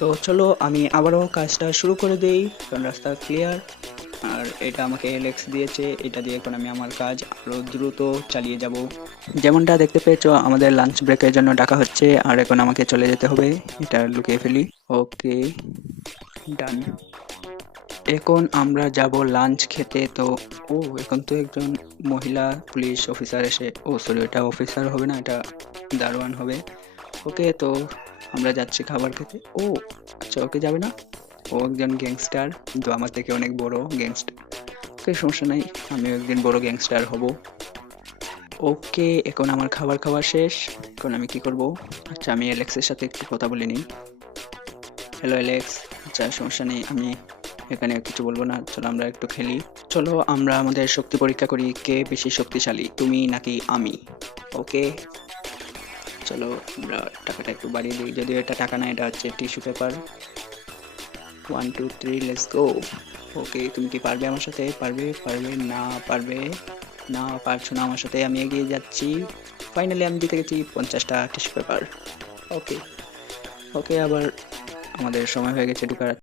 তো চলো আমি আবারও কাজটা শুরু করে দেই, কারণ রাস্তা ক্লিয়ার। আর এটা আমাকে এলেক্স দিয়েছে, এটা দিয়ে এখন আমি আমার কাজ আরো দ্রুত চালিয়ে যাব। যেমনটা দেখতে পেয়েছো, আমাদের লাঞ্চ ব্রেকের জন্য ডাকা হচ্ছে, আর এখন আমাকে চলে যেতে হবে। এটা লুকিয়ে ফেলি। ওকে, ডান। এখন আমরা যাব লাঞ্চ খেতে। তো এখন তো একজন মহিলা পুলিশ অফিসার এসে, সরি, এটা অফিসার হবে না, এটা দারোয়ান হবে। ওকে, তো আমরা যাচ্ছি খাবার খেতে। আচ্ছা, ওকে যাবে না। ও একজন গ্যাংস্টার, কিন্তু আমার থেকে অনেক বড় গ্যাংস্টার। ওকে, সমস্যা নাই, আমিও একদিন বড় গ্যাংস্টার হব। ওকে, এখন আমার খাবার খাওয়া শেষ। এখন আমি কি করব? আচ্ছা, আমি অ্যালেক্সের সাথে একটু কথা বলে নিই। Hello Alex. আচ্ছা, সমস্যা নেই, আমি এখানে কিছু বলবো না, চলো আমরা একটু খেলি। চলো আমরা আমাদের শক্তি পরীক্ষা করি, কে বেশি শক্তিশালী, তুমি নাকি আমি। ওকে, চলো আমরা টাকাটা একটু বাড়িয়ে দিই, যদিও এটা টাকা না, এটা হচ্ছে tissue paper. 1 2 3, let's go. Okay, তুমি কি পারবে আমার সাথে? পারবে? পারবে না? পারবে না? পারছো না আমার সাথে? আমি এগিয়ে যাচ্ছি। ফাইনালি আমি জিতে গেছি 50টা টিস্যু পেপার। ওকে। ওকে, আবার আমাদের সময় হয়ে গেছে ঢুকার।